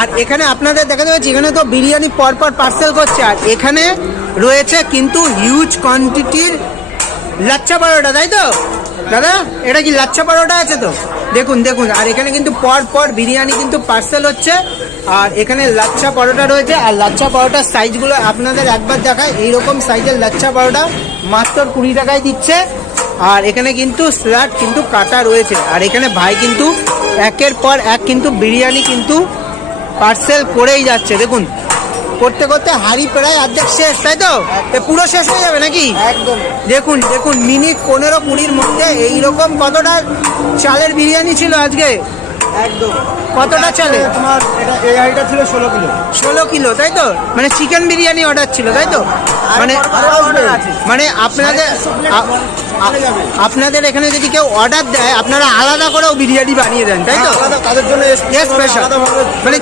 আর এখানে আপনাদের দেখাতে পাচ্ছি এখানে তো বিরিয়ানি পরপর পার্সেল করছে, আর এখানে রয়েছে কিন্তু হিউজ কোয়ান্টিটির লাচ্ছা পরোটা, তাই তো দাদা? এটা কি লাচ্ছা পরোটা আছে তো? দেখুন দেখুন, আর এখানে কিন্তু পর বিরিয়ানি কিন্তু পার্সেল হচ্ছে, আর এখানে লাচ্ছা পরোটা রয়েছে। আর লাচ্ছা পরোটার সাইজগুলো আপনাদের একবার দেখায়, এইরকম সাইজের লাচ্ছা পরোটা মাত্র 20 টাকায় দিচ্ছে। আর এখানে কিন্তু স্যালাড কিন্তু কাটা রয়েছে, আর এখানে ভাই কিন্তু একের পর এক কিন্তু বিরিয়ানি কিন্তু পার্সেল করেই যাচ্ছে। দেখুন করতে করতে হাড়ি প্রায় অর্ধেক শেষ, তাই তো? পুরো শেষ হয়ে যাবে নাকি? একদম। দেখুন দেখুন, মিনিট 15-20 মধ্যে এইরকম কতটা চালের বিরিয়ানি ছিল আজকে? একদম। কতটা চালে? তোমার এটা এই হাইটা ছিল 16 কিলো। 16 কিলো, তাই তো? মানে চিকেন বিরিয়ানি অর্ডার ছিল, তাই তো? মানে মানে আপনাদের এখানে যদি কেউ অর্ডার দেয় আপনারা আলাদা করেও বিরিয়ানি বানিয়ে দেন, তাই তো? তাদের জন্য স্পেশাল মানে